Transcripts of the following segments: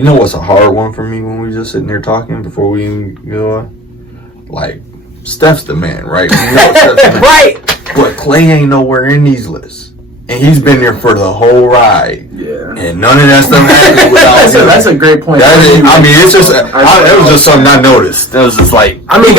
You know what's a hard one for me when we just sitting there talking before we even go on? Like, Steph's the man, right? We know Steph's the man. Right. But Clay ain't nowhere in these lists. And he's been there for the whole ride. Yeah. And none of that stuff happened without him. That's a great point. It's just, it was just something I noticed. It was just like, I mean,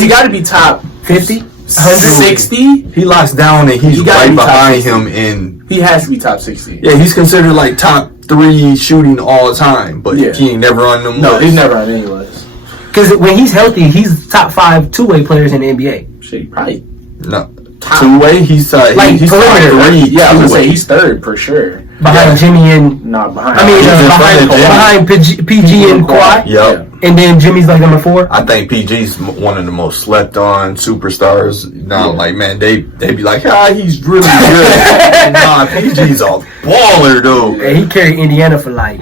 he got to be top 50, 160. he locks down and he's gotta right be top behind 60. him. And He has to be top 60. yeah, he's considered like top 3 shooting all the time. But Yeah. he ain't never on them No, lists. he's never on any list. Because when he's healthy, he's top 5 two-way players in the NBA. Shit, he probably No. top. Two-way, he's Like, he's top perimeter. 3. Yeah, I was gonna say two-way. he's third for sure. Behind Jimmy and... Nah, behind. I mean, He's in front of behind PG and Kawhi. Yep. And then Jimmy's like number 4. I think PG's one of the most slept on superstars. Now, like, man, they be like, he's really good. Nah, PG's a baller, though. And he carried Indiana for like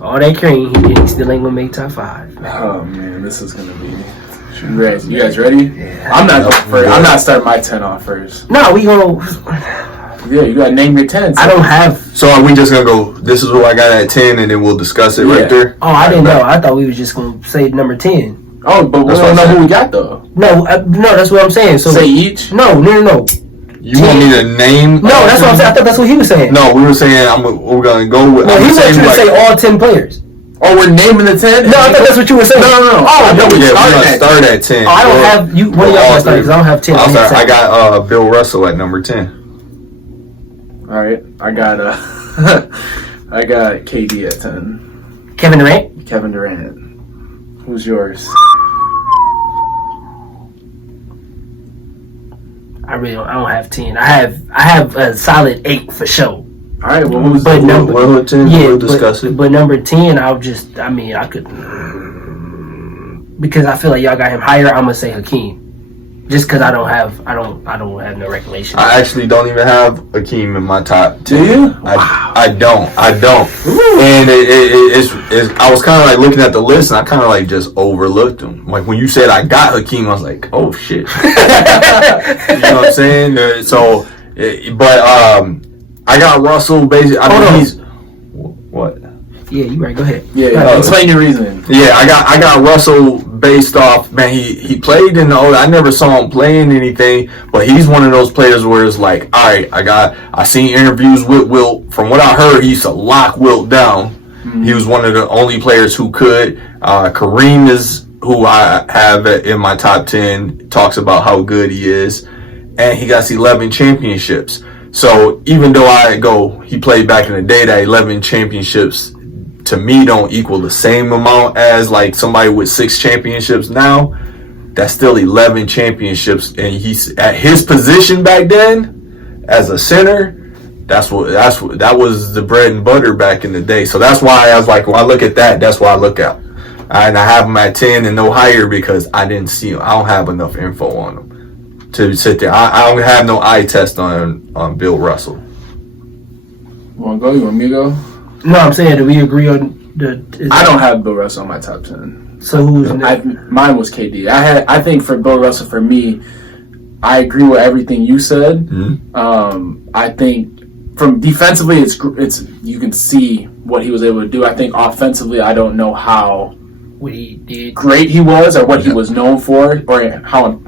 all they carrying. He still ain't gonna make top 5. Oh man, this is gonna be. You guys ready? Yeah. I'm not going first. I'm not starting my 10 off first. No, we gonna. Yeah, you gotta name your 10. I don't have. So are we just gonna go, this is who I got at 10, and then we'll discuss it right there? Oh, I didn't know. I thought we was just gonna say number 10. Oh, but we don't know who we got though. No, no, that's what I'm saying. So Say each. No. You want me to name? No, that's what I'm saying. I thought that's what he was saying. No, we were saying we're gonna go with. No, he wants you to say all 10 players. Oh, we're naming the 10? No, I thought that's what you were saying. No. Oh, I know we're gonna at start at 10. Oh, I don't have you. What do y'all want to start? Because I don't have 10. I'll start. I got Bill Russell at number 10. All right, I got I got KD at 10. Kevin Durant. Kevin Durant. Who's yours? I don't have 10. I have a solid 8 for sure. All right, well, who's But number We'll 10, we'll discuss it. But number 10, I could, because I feel like y'all got him higher. I'm gonna say Hakeem, just because I don't have no recollection. I actually don't even have Hakeem in my top 10. Do you? I don't. And it's I was kind of like looking at the list, and I kind of like just overlooked him. Like when you said I got Hakeem, I was like, oh shit. You know what I'm saying? I got Russell basically. He's what? Yeah, you right. Go ahead. Yeah. Explain your reasoning. Yeah, I got Russell based off, man, he played in the I never saw him playing anything, but he's one of those players where it's like, all right, I seen interviews with Wilt. From what I heard, he used to lock Wilt down. Mm-hmm. He was one of the only players who could. Kareem is who I have in my top 10, talks about how good he is, and he got 11 championships. So even though he played back in the day, that 11 championships to me don't equal the same amount as like somebody with 6 championships now. That's still 11 championships, and he's at his position back then as a center. That was the bread and butter back in the day. So that's why I was like, when I look at that, that's what I look at. And I have him at 10 and no higher because I didn't see him. I don't have enough info on him to sit there. I don't have no eye test on Bill Russell. You want to go? You want me to go? No, I'm saying, do we agree on I don't have Bill Russell on my top 10. So who's mine was KD. I think for Bill Russell, for me, I agree with everything you said. Mm-hmm. I think from defensively, it's you can see what he was able to do. I think offensively, I don't know how great he was or what he was known for or how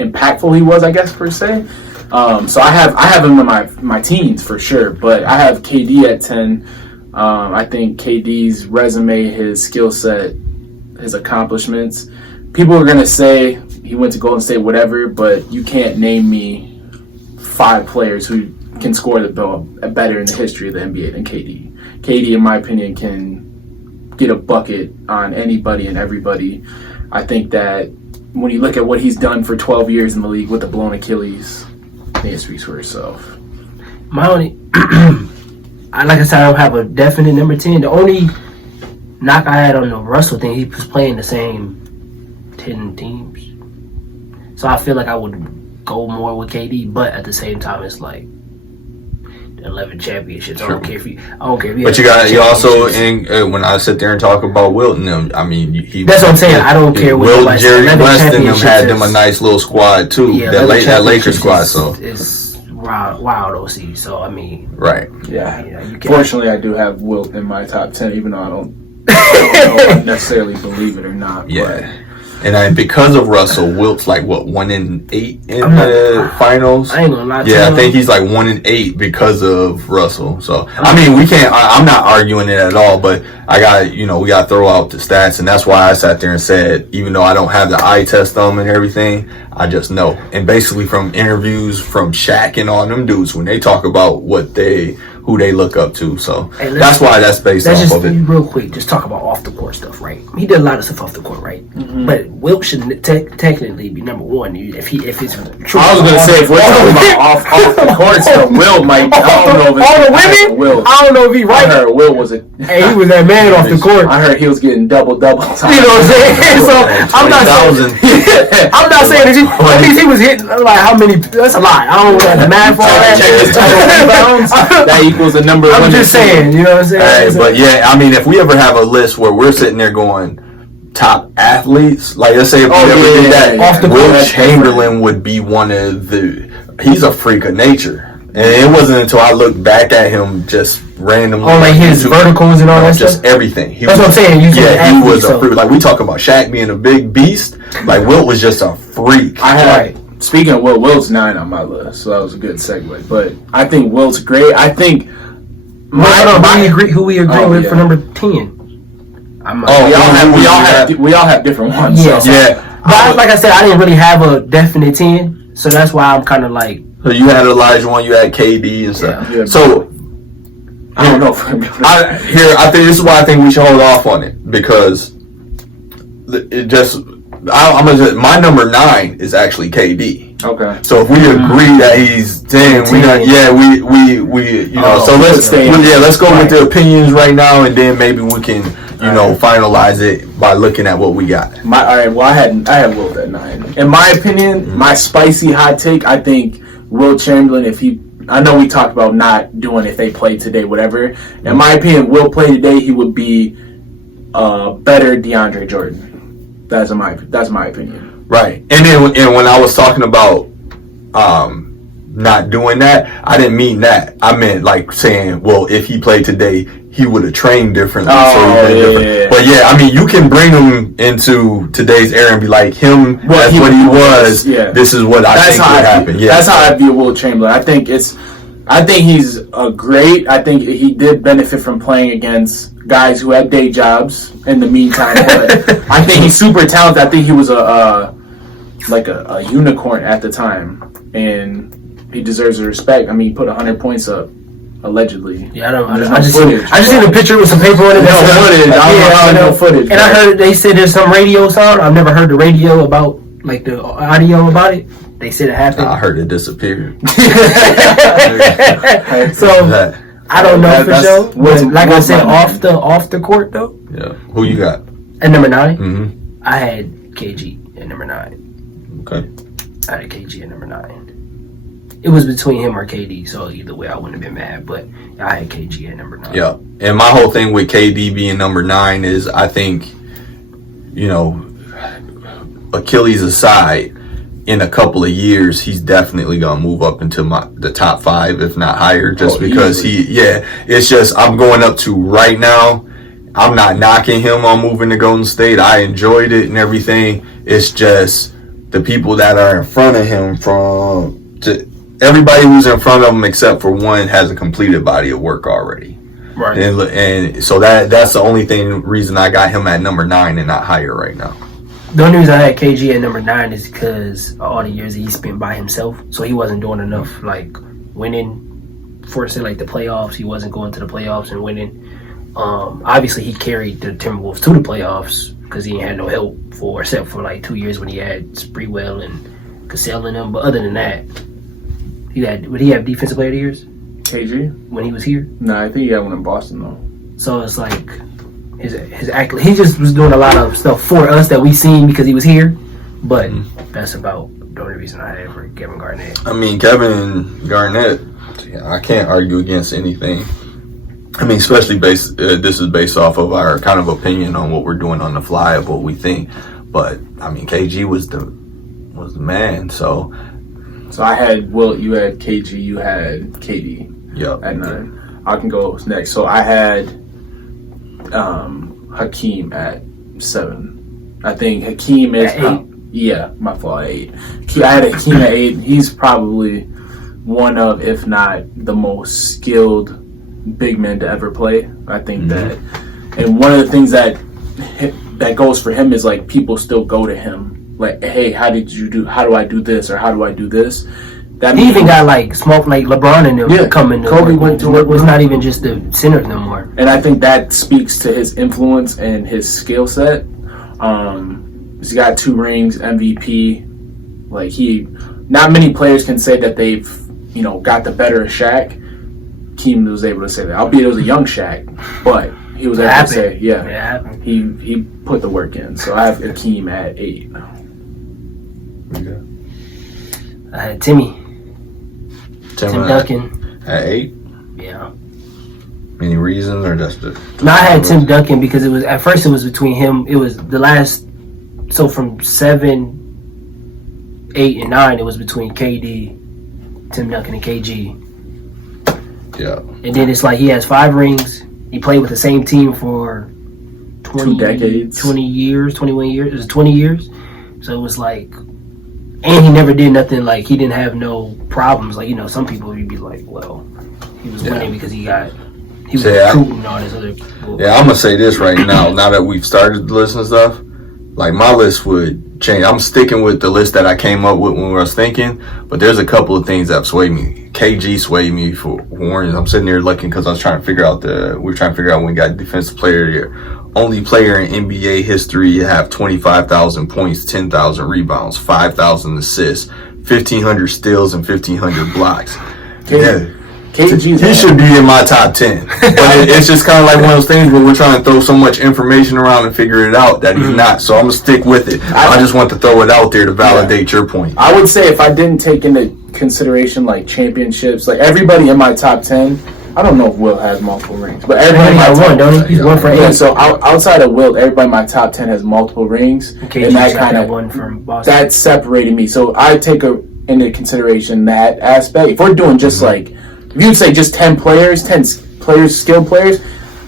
impactful he was, I guess, per se. So I have him in my teens for sure, but I have KD at 10. I think KD's resume, his skill set, his accomplishments. People are gonna say he went to Golden State, whatever, but you can't name me 5 players who can score the ball better in the history of the NBA than KD. KD, in my opinion, can get a bucket on anybody and everybody. I think that when you look at what he's done for 12 years in the league with the blown Achilles, I think it speaks for itself. My only, like I said, I don't have a definite number 10. The only knock I had on the Russell thing, he was playing the same 10 teams. So I feel like I would go more with KD, but at the same time, it's like 11 championships. Sure. I don't care if you. But you also when I sit there and talk about Wilt and them, I mean, that's what I'm saying. I don't care what Wilt, Jerry West, and them had them a is. nice little squad too. Yeah, that Lakers squad. So it's wild OC. So I mean, Right. Yeah. you can't. Fortunately, I do have Wilt in my top 10, even though I don't know if I necessarily believe it or not. Yeah. And then because of Russell, Wilt's like what 1-8 in the finals. I ain't gonna lie to Yeah, you. I think he's like 1-8 because of Russell. So I mean, we can't. I'm not arguing it at all, but I got we got to throw out the stats, and that's why I sat there and said, even though I don't have the eye test on them and everything, I just know. And basically, from interviews from Shaq and all them dudes, when they talk about who they look up to, so Hey, that's why that's based Let's off just of it. real quick, just talk about off the court stuff, right? He did a lot of stuff off the court, right? But Wilt should technically be number one if it's true. I was gonna say, if we're talking about off the court stuff, Wilt might. I don't know if it's all the women. Wilt. I don't know if he I right. heard Wilt was a. Hey, he was that man off the court. I heard he was getting double. You know what I'm saying? So I'm not saying. I'm not saying that at least he was hitting like how many. That's a lot. I don't know the math for all that. Check his total rebounds. That equals the number. I'm just saying. You know what I'm saying? Hey, but yeah, I mean, if we ever have a list where we're sitting there going top athletes, like let's say if we ever did that, Off the Will court. Chamberlain would be one of the. He's a freak of nature, and it wasn't until I looked back at him just randomly. Oh, like his verticals and all that just stuff. everything. He That's what I'm saying. You said Yeah, he was athlete, a freak. Like we talk about Shaq being a big beast, like Wilt was just a freak. I had. Speaking of Wilt's 9 on my list, so that was a good segue. But I think Wilt's great. I think. Who we agree with for number 10? We all have different ones. Yeah. So. Yeah, But like I said, I didn't really have a definite 10, so that's why I'm kind of like. so you had Elijah one, you had KD and stuff. Yeah. So I don't know. I think this is why I think we should hold off on it because it just. I'm gonna say my number 9 is actually KD. Okay. So if we agree that he's 10, we so let's go with the opinions right now, and then maybe we can finalize it by looking at what we got. All right. Well, I had Wilt at 9. In my opinion, my spicy hot take, I think Wilt Chamberlain. I know we talked about not doing if they play today, whatever. In my opinion, Wilt play today, he would be better DeAndre Jordan. That's my opinion. Right. And when I was talking about not doing that, I didn't mean that. I meant like saying, well, if he played today, he would have trained differently. Yeah. But yeah, I mean, you can bring him into today's era and be like, that's what he was. Yeah. This is what I think would happen. Yeah. That's how I view Wilt Chamberlain. I think he's a great. I think he did benefit from playing against guys who had day jobs in the meantime. But I think he's super talented. I think he was a unicorn at the time, and he deserves the respect. I mean, he put 100 points up, allegedly. Yeah, I There's just no footage. I just seen a picture with some paper on it. No footage. I don't know footage. And I heard they said there's some radio sound. I've never heard the radio about like the audio about it. They said it happened. I heard it disappeared. So I don't know for sure. But like I said, Wilt off the court though. Yeah. Who you got? At number 9, Mm-hmm. I had KG at number 9. Okay. I had KG at number 9. It was between him or KD, so either way I wouldn't have been mad. But I had KG at number 9. Yeah. And my whole thing with KD being number 9 is I think, Achilles aside, in a couple of years, he's definitely gonna move up into the top 5, if not higher, just because it's just I'm going up to right now. I'm not knocking him on moving to Golden State. I enjoyed it and everything. It's just the people that are in front of him everybody who's in front of him except for one has a completed body of work already. Right. And so that's the only reason I got him at number 9 and not higher right now. The only reason I had KG at number 9 is because of all the years that he spent by himself. So he wasn't doing enough, like, winning for, say, like, the playoffs. He wasn't going to the playoffs and winning. Obviously, he carried the Timberwolves to the playoffs because he ain't had no help except for, like, 2 years when he had Sprewell and Cassell in them. But other than that, would he have Defensive Player of the Years KG? when he was here? No, I think he had one in Boston, though. So it's like... His act, he just was doing a lot of stuff for us that we seen because he was here, but that's about the only reason I had for Kevin Garnett. I mean, Kevin Garnett, I can't argue against anything. I mean, especially this is based off of our kind of opinion on what we're doing on the fly of what we think. But I mean, KG was the man. So So I had Wilt, you had KG, you had KD Yep. at 9. I can go next. So I had Hakeem at 7. I think Hakeem is At 8? Yeah, my fault. 8. I had Hakeem at 8. He's probably one of, if not the most skilled big men to ever play. I think that, and one of the things that goes for him is like people still go to him like, hey, how do I do this, or how do I do this? That He even got like smoke, like LeBron and them coming. Kobe went to work was with not even just the center no more. and I think that speaks to his influence and his skill set. He's got 2 rings, MVP. Like not many players can say that they've, got the better of Shaq. Hakeem was able to say that, albeit it was a young Shaq, but he was able to say, It happened. he put the work in. So I have Hakeem at 8. Okay. I had Tim Duncan. At 8. Yeah. Any reason or just the? No, I had Tim Duncan because it was between him. It was the last. So from 7, 8, and 9, it was between KD, Tim Duncan, and KG. Yeah. And then it's like he has 5 rings. He played with the same team for 2 decades, 20 years, 21 years. It was 20 years. So it was like, and he never did nothing. Like he didn't have no problems. Like some people would be like, well, he was winning because he was recruiting and all this other. Yeah, I'm gonna say this right now. Now that we've started to listen to stuff, like my list would change. I'm sticking with the list that I came up with when we was thinking, but there's a couple of things that swayed me. KG swayed me for Warren. I'm sitting there looking because I was trying to figure out when we got defensive player of the year. Only player in NBA history to have 25,000 points, 10,000 rebounds, 5,000 assists, 1,500 steals, and 1,500 blocks. Yeah. He should be in my top 10. But it's just kind of like one of those things where we're trying to throw so much information around and figure it out that he's not. So I'm going to stick with it. I just want to throw it out there to validate your point. I would say if I didn't take into consideration like championships, like everybody in my top 10, I don't know if Will has multiple rings, but everybody in my top 10, don't he? He's 1 for 8. Yeah, so outside of Will, everybody in my top 10 has multiple rings. Okay, and that kind of one from Boston. That separated me. So I take into consideration that aspect. If we're doing just like, if you'd say just 10 players, skilled players,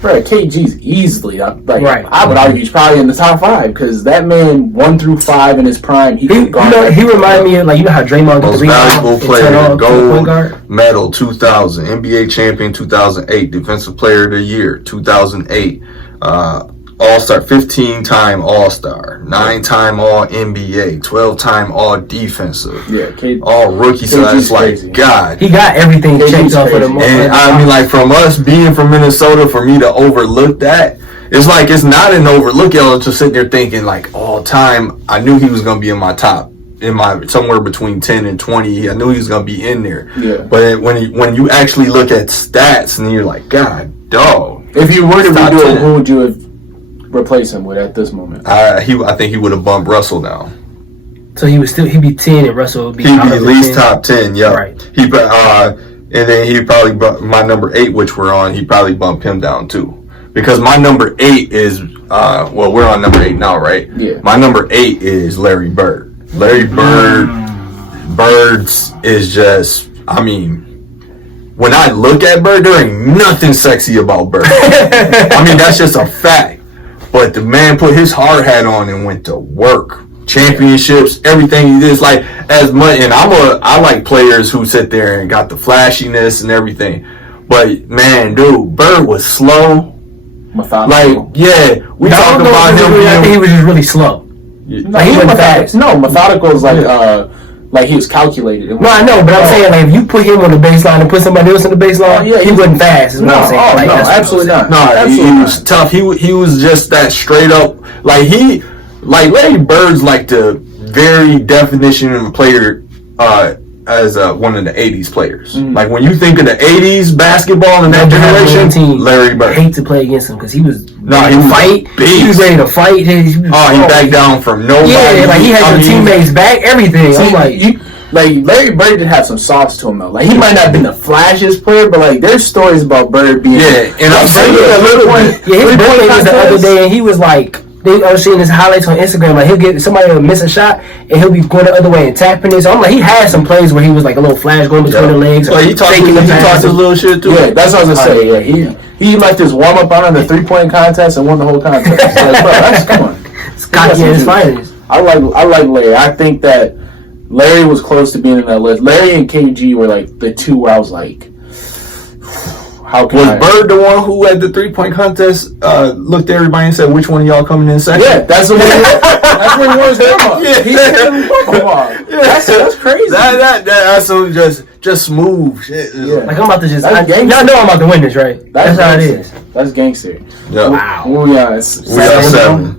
bro, KG's easily right. I would argue he's probably in the top 5 because that man 1 through 5 in his prime. He reminded me of like how Draymond most valuable player, gold medal 2000, NBA champion 2008, defensive player of the year 2008, All-Star, 15-time All-Star, 9-time All-NBA, 12-time All-Defensive, All-Rookie. So that's like, God. He got everything checked off for the moment. And I mean, like, from us being from Minnesota, for me to overlook that, it's like, it's not an overlook. Y'all just sitting there thinking, like, all time, I knew he was going to be in my top. Somewhere between 10 and 20, I knew he was going to be in there. Yeah. But when you actually look at stats, and you're like, God, dog. If you were to redo it, who would you have replace him with at this moment? I think he would have bumped Russell down. So he'd be 10 and Russell would be he'd be at least 10. Top 10, yeah. Right. And then he'd probably bump my number 8, which we're on, he'd probably bump him down too. Because my number 8 is we're on number 8 now, right? Yeah. My number 8 is Larry Bird. Larry Bird's is just, I mean, when I look at Bird, there ain't nothing sexy about Bird. I mean, that's just a fact. But the man put his hard hat on and went to work. Championships, everything he did. Like as much, and I like players who sit there and got the flashiness and everything. But man, dude, Bird was slow. Methodical. Like, yeah, we talk about him. I think he was just really slow. No, he wasn't fast. No, methodical is like he was calculated. No, I know, but I'm saying like if you put him on the baseline and put somebody else on the baseline, he wasn't fast. Is what I'm saying. Like, no, absolutely not. No, he was tough. He was just that straight up. Like Larry Bird's like the very definition of a player as one of the 80s players. Like when you think of the 80s basketball in that generation, Larry Bird. I hate to play against him because he was he was fight. He was ready to fight. He backed down from nobody. Yeah, like he had your teammates back, everything. See, I'm Larry Bird did have some sauce to him though. Like he might not have been the flashiest player, but like there's stories about Bird being and I'm saying his birthday was the other day, and he was like I was seeing his highlights on Instagram. Like, he'll get somebody will miss a shot, and he'll be going the other way and tapping it. So I'm like, he had some plays where he was like a little flash going between the legs. Well, he talked his little shit too. Yeah, that's what I was gonna say. Yeah, he left his warm up on the 3-point contest and won the whole contest. Like, bro, that's come on. It's cocky at his finest. I like Larry. I think that Larry was close to being in that list. Larry and KG were like the two where I was like, how can Was Bird the one who at the 3-point contest looked at everybody and said, which one of y'all coming in second? Yeah, that's what that's when he was there. Yeah, he said, that's crazy. That's some just smooth shit. Yeah. Like, I'm about to just, y'all know I'm about to win this, right? That's how it is. That's gangster. Yeah. Wow. Oh yeah, We got 7.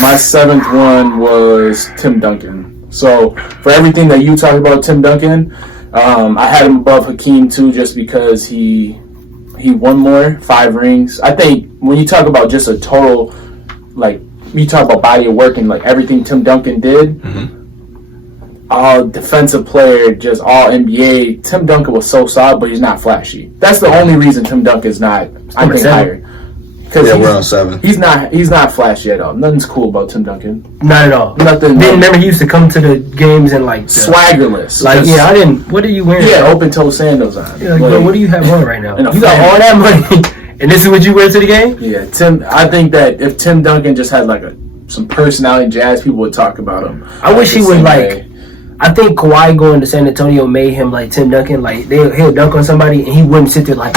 My 7th one was Tim Duncan. So for everything that you talked about Tim Duncan, I had him above Hakeem too, just because he won more, 5 rings. I think when you talk about just a total, like you talk about body of work and like everything Tim Duncan did, all defensive player, just all NBA. Tim Duncan was so solid, but he's not flashy. That's the only reason Tim Duncan's not, I think, higher. Yeah, we're on 7. He's not flashy at all. Nothing's cool about Tim Duncan. Not at all. Nothing. Then remember he used to come to the games and like swaggerless. Like, yeah, I didn't. What are you wearing? Yeah, open toe sandals on. Yeah, like, bro, what do you have on right now? And a You got all that money, and this is what you wear to the game? Yeah, Tim. I think that if Tim Duncan just had like some personality, jazz people would talk about him. I wish he would like. I think Kawhi going to San Antonio made him like Tim Duncan. Like he'll dunk on somebody and he wouldn't sit there like.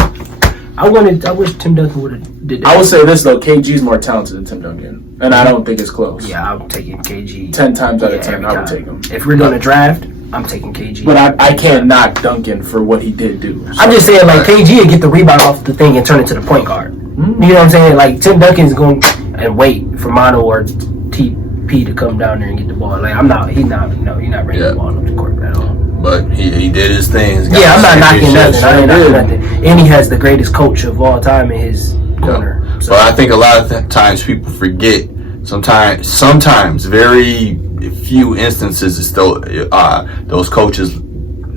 I wish Tim Duncan would have did that. I would say this though, KG's more talented than Tim Duncan, and I don't think it's close. Yeah, I'm taking KG 10 times out of 10. I would take him. If we're doing a draft, I'm taking KG. But I can't knock Duncan for what he did do. So. I'm just saying, like, KG would get the rebound off the thing and turn it to the point guard. Mm-hmm. You know what I'm saying? Like, Tim Duncan's going and wait for Mono or TP to come down there and get the ball. Like, he's not bringing the ball up the court at all. But he did his thing. Yeah, I'm not knocking nothing. I ain't knocking nothing. And he has the greatest coach of all time in his corner. Yeah. So. But I think a lot of times people forget. Sometimes, very few instances, is still those coaches.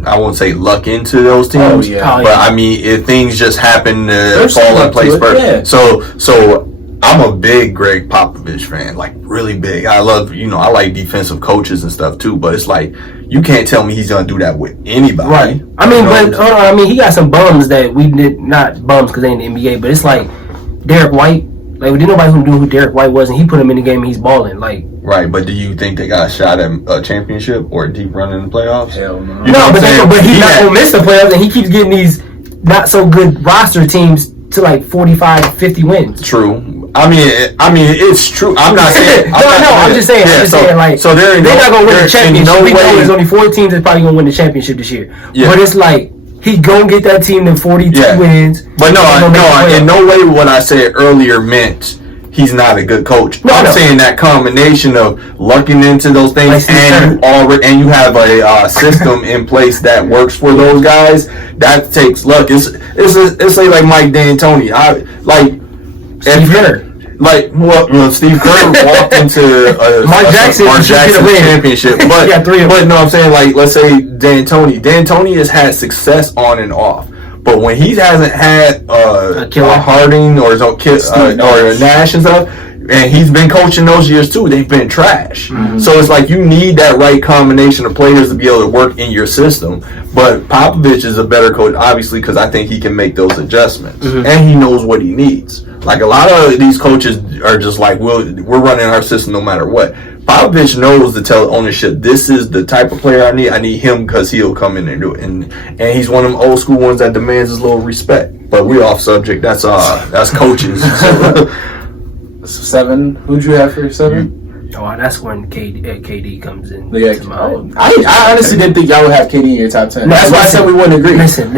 I won't say luck into those teams, but I mean, if things just happen to fall in place first. Yeah. So I'm a big Greg Popovich fan, like really big. I love, I like defensive coaches and stuff too, but it's like, you can't tell me he's gonna do that with anybody. Right. I mean, he got some bums that we did not bums because they in the NBA, but it's like Derek White. Like, did nobody who knew who Derek White was, and he put him in the game and he's balling. Like, right, but do you think they got a shot at a championship or a deep run in the playoffs? Hell no. But he's not gonna miss the playoffs, and he keeps getting these not so good roster teams to like 45, 50 wins. True. I mean, it's true. I'm not saying. I'm just saying. So they're not gonna win the championship. We know there's only 4 teams that's probably gonna win the championship this year. Yeah. But it's like, he gonna get that team to 42 wins. But in no way what I said earlier meant he's not a good coach. I'm saying that combination of lucking into those things and you have a system in place that works for those guys. That takes luck. It's like Mike D'Antoni. Steve Kerr walked into Mark Jackson's championship, but no, I'm saying, like, let's say D'Antoni has had success on and off, but when he hasn't had a Harding or a Nash and stuff, and he's been coaching those years too, they've been trash. Mm-hmm. So it's like you need that right combination of players to be able to work in your system. But Popovich is a better coach, obviously, because I think he can make those adjustments, and he knows what he needs. Like, a lot of these coaches are just like, we're running our system no matter what. Popovich knows to tell ownership, this is the type of player I need. I need him because he'll come in and do it. And he's one of them old school ones that demands his little respect. But we're off subject. That's coaches. 7. Who'd you have for 7? Oh, that's when KD comes in. Yeah, I honestly didn't think y'all would have KD in your top 10. That's why I said we wouldn't agree. Listen.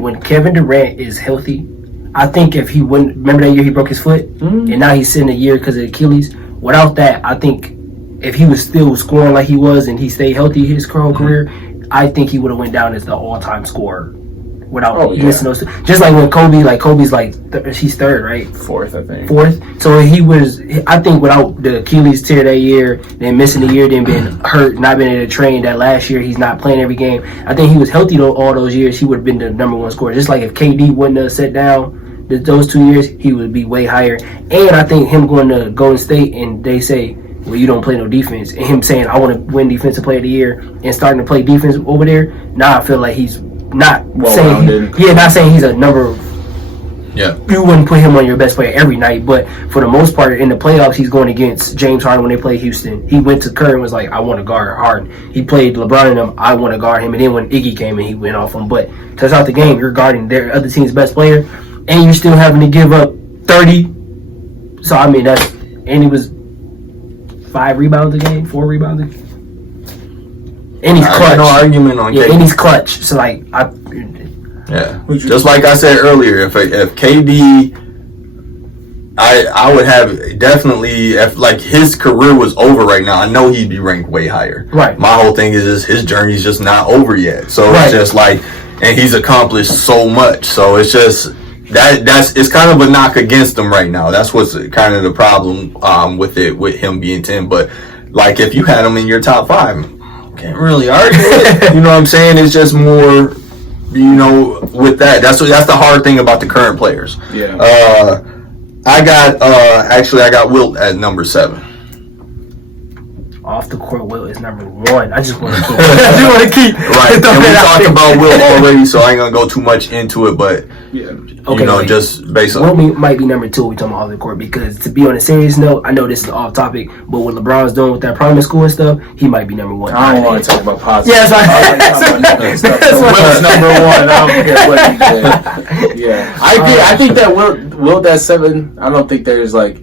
When Kevin Durant is healthy, I think if he wouldn't, remember that year he broke his foot, and now he's sitting a year because of Achilles. Without that, I think if he was still scoring like he was and he stayed healthy his whole career, I think he would have went down as the all-time scorer without missing those. Just like when Kobe's like he's 3rd, right? 4th, I think. 4th. So I think without the Achilles tear that year, then missing the year, then being hurt, not being able to train that last year, he's not playing every game. I think he was healthy all those years, he would have been the number 1 scorer. Just like if KD wouldn't have sat down, those 2 years, he would be way higher. And I think him going to Golden State and they say, well, you don't play no defense, and him saying, I want to win Defensive Player of the Year and starting to play defense over there, now I feel like he's not saying, not saying he's a number. Yeah. You wouldn't put him on your best player every night, but for the most part, in the playoffs, he's going against James Harden when they played Houston. He went to Curry and was like, I want to guard Harden. He played LeBron and them, I want to guard him. And then when Iggy came in, he went off him. But to start the game, you're guarding their other team's best player, and you're still having to give up 30. So, I mean, and he was 5 rebounds a game, 4 rebounds a game. And he's clutch. No argument on KD. And he's clutch. So, like, yeah. Just like I said earlier, if KD, I would have definitely, if like his career was over right now, I know he'd be ranked way higher. Right. My whole thing is just his journey's just not over yet. So It's just like, and he's accomplished so much. So it's just it's kind of a knock against him right now. That's what's kind of the problem with him being 10. But like if you had him in your top 5, can't really argue it. You know what I'm saying? It's just more, with that. That's the hard thing about the current players. Yeah. I got Wilt at number 7. Off the court, Wilt is number 1. I just want to keep. Right. And we talked about Wilt already, so I ain't gonna go too much into it. But just based on Wilt might be number 2. We talking about off the court because to be on a serious note, I know this is off topic, but what LeBron's doing with that private school and stuff, he might be number 1. I don't want to talk about positive. Yeah, Wilt's number 1. I don't care what he did. Yeah, I agree. I think that Wilt at 7. I don't think there's like.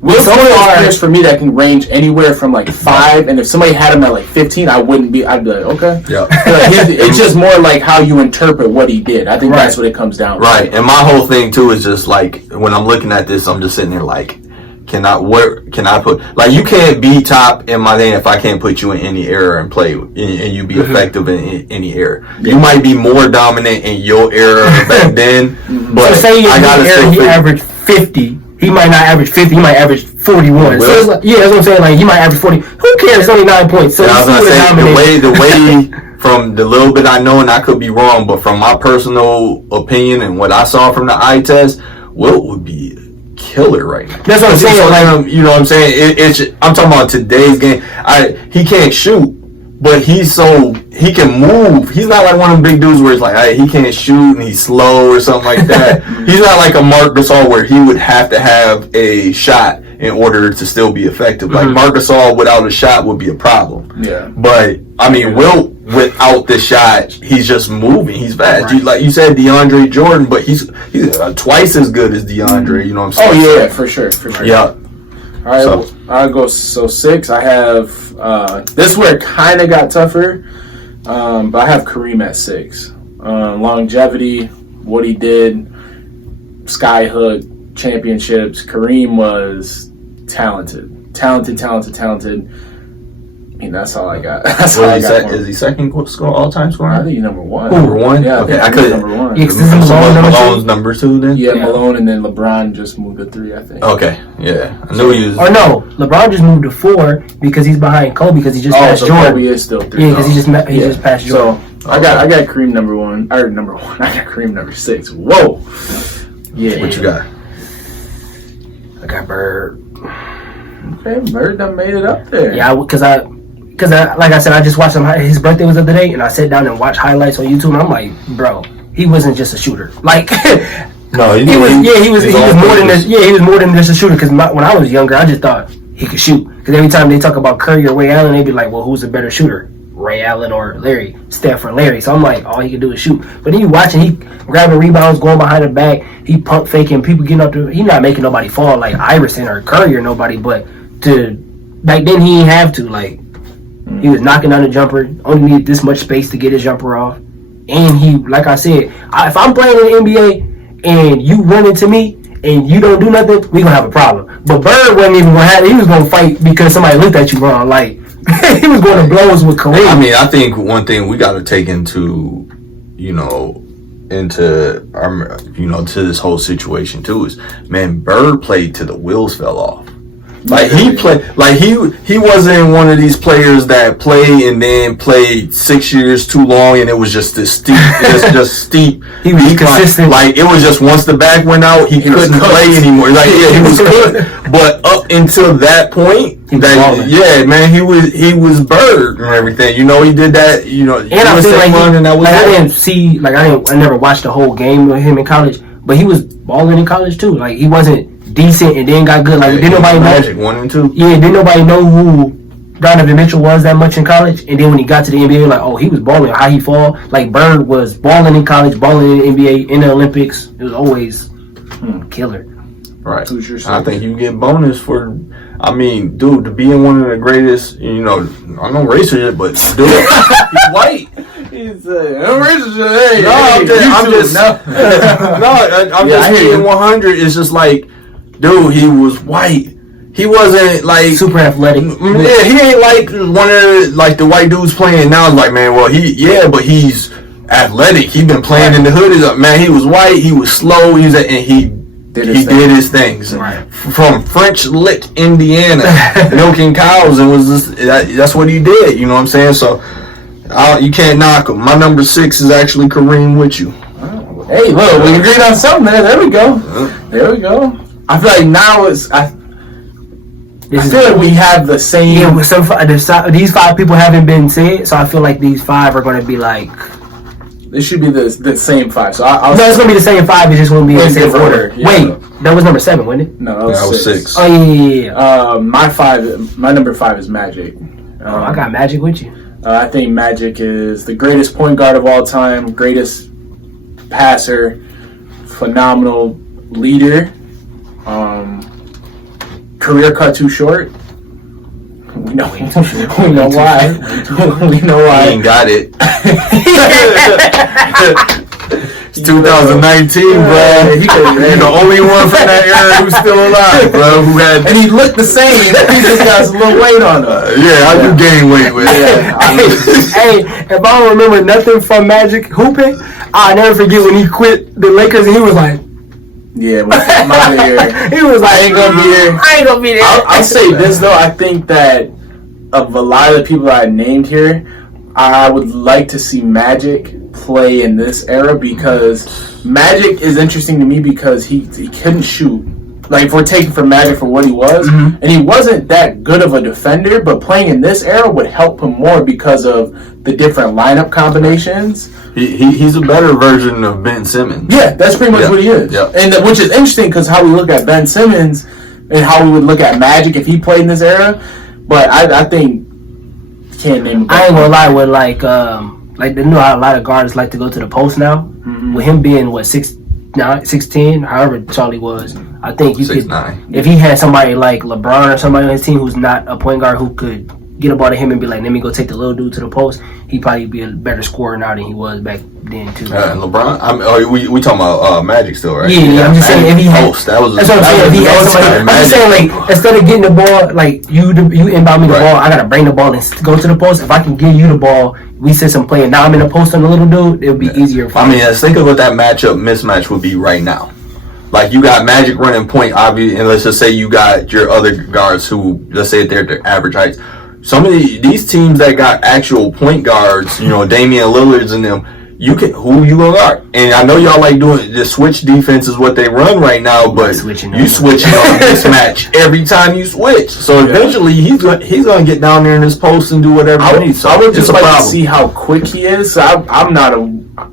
Wilt's one of those players for me that can range anywhere from like 5, and if somebody had him at like 15, I'd be like, okay. Yeah. It's just more like how you interpret what he did. I think that's what it comes down to. Right. And my whole thing too is just like when I'm looking at this, I'm just sitting there like, where can I put, like, you can't be top in my thing if I can't put you in any era and play and you be effective in any era. Yeah. You might be more dominant in your era back then, but so say I gotta say he averaged 50. He might not average 50. He might average 41. So it's like, that's what I'm saying. Like he might average 40. Who cares? It's only 9 points. So I was gonna say the way from the little bit I know, and I could be wrong, but from my personal opinion and what I saw from the eye test, Wilt would be killer right now. That's what I'm saying. Like, you know what I'm saying? I'm talking about today's game. He can't shoot, but he can move. He's not like one of them big dudes where it's like he can't shoot and he's slow or something like that. He's not like a Marc Gasol where he would have to have a shot in order to still be effective. Like Marc Gasol without a shot would be a problem. Yeah. But I mean, Wilt without the shot, he's just moving. He's fast. Right. Like you said, DeAndre Jordan, but he's twice as good as DeAndre. You know what I'm saying? Oh yeah, for sure. Yeah. All right, I'll go. So 6. I have this is where it kind of got tougher, but I have Kareem at 6. Longevity, what he did, skyhook, championships. Kareem was talented. I mean, that's all I got. Is he second all-time scorer? I think he's number 1. Number 1? Yeah, okay. I could number 1. Yeah, Malone's number 2 then? Yeah, Malone, and then LeBron just moved to 3, I think. Okay, yeah. I knew he was... Or no, LeBron just moved to 4 because he's behind Kobe because he just passed Jordan. Kobe is still 3. Yeah, because he just passed Jordan. So, I got Kareem number 1. I got Kareem number 6. Whoa! Yeah. What you got? I got Bird. Okay, Bird done made it up there. Yeah, because like I said, I just watched him. His birthday was the other day, and I sat down and watched highlights on YouTube, and I'm like, bro, he wasn't just a shooter. Like, no, he was more than just a shooter. Because when I was younger, I just thought he could shoot. Because every time they talk about Curry or Ray Allen, they'd be like, well, who's a better shooter? Ray Allen or Larry? Steph or Larry? So I'm like, all he can do is shoot. But then you watching, he grabbing rebounds, going behind the back, he pump faking, people getting up to, he not making nobody fall like Iverson or Curry or nobody, but back then he didn't have to, like, he was knocking down the jumper, only needed this much space to get his jumper off. And he, like I said, if I'm playing in the NBA and you run into me and you don't do nothing, we gonna have a problem. But Bird wasn't even gonna have it. He was gonna fight because somebody looked at you wrong. Like, he was going to blows with Kareem. I mean, I think one thing we got to take into our, to this whole situation too is, man, Bird played till the wheels fell off. Like he wasn't one of these players that play and then played 6 years too long, and it was just this steep, just steep. He was consistent. Like it was just once the back went out, he couldn't play anymore. Like he was good, but up until that point, he was Bird and everything. You know, he did that. You know, and I feel like I never watched the whole game with him in college, but he was balling in college too. Like he wasn't decent and then got good. Like didn't nobody Magic 1 and 2. Yeah, didn't nobody know who Donovan Mitchell was that much in college, and then when he got to the NBA, like, oh, he was balling. How he fall? Like Bird was balling in college, balling in the NBA, in the Olympics. It was always killer. Right. I think you get bonus for. I mean, dude, to be in one of the greatest. You know, I'm no racist, but dude, he's white. He's no racist. Hey, I'm just being 100. It's just like, dude, he was white. He wasn't like super athletic. Yeah, he ain't like one of the white dudes playing now. Like, man, well, but he's athletic. He been playing in the hood. Man, he was white. He was slow. He did his things. Right. From French Lick, Indiana, milking cows, and that's what he did. You know what I'm saying? So you can't knock him. My number 6 is actually Kareem with you. Hey, look, we agreed on something there. There we go. I feel like now I feel like we have the same. Yeah, these 5 people haven't been said, so I feel like these 5 are going to be like. It should be the same 5. So no, it's going to be the same 5. It's just going to be in the same order. Yeah. Wait, that was number 7, wasn't it? No, that was 6. Oh yeah. My number 5 is Magic. I got Magic with you. I think Magic is the greatest point guard of all time, greatest passer, phenomenal leader. Career cut too short. We know why. We know why. He ain't got it. It's 2019, bro. You're the only one from that era who's still alive, bro. And he looked the same. He just got some little weight on him. I do gain weight with it. Hey, if I don't remember nothing from Magic hooping, I'll never forget when he quit the Lakers and he was like, yeah, I'm out of here. He was like, I ain't gonna be there. I'll say this though. I think that of a lot of the people I named here, I would like to see Magic play in this era because Magic is interesting to me because he couldn't shoot. Like if we're taking from Magic for what he was, and he wasn't that good of a defender, but playing in this era would help him more because of the different lineup combinations. He's a better version of Ben Simmons. Yeah, that's pretty much what he is. Yeah. And which is interesting because how we look at Ben Simmons and how we would look at Magic if he played in this era. But I think can't name. I ain't gonna lie with like you know how a lot of guards like to go to the post now. Mm-hmm. With him being 6'10", however Charlie was, I think you 6'9". could if he had somebody like LeBron or somebody on his team who's not a point guard who could get a ball to him and be like, let me go take the little dude to the post, he'd probably be a better scorer now than he was back then too. And LeBron, we talking about Magic still, right? Yeah, I'm just saying if he had post, that's what I'm saying. If he had somebody, I'm just saying like instead of getting the ball, like you inbound me the ball, I gotta bring the ball and go to the post. If I can give you the ball, we said some playing. Now I'm in the post on the little dude, it would be easier. For me. Think of what that mismatch would be right now. Like you got Magic running point, obviously, and let's just say you got your other guards who, let's say they're their average heights. Some of these teams that got actual point guards, Damian Lillard's in them, who you gonna guard? And I know y'all like doing the switch defense is what they run right now, but switching on mismatch every time you switch. So eventually he's gonna get down there in his post and do whatever he needs. So I would just like to see how quick he is. So I'm not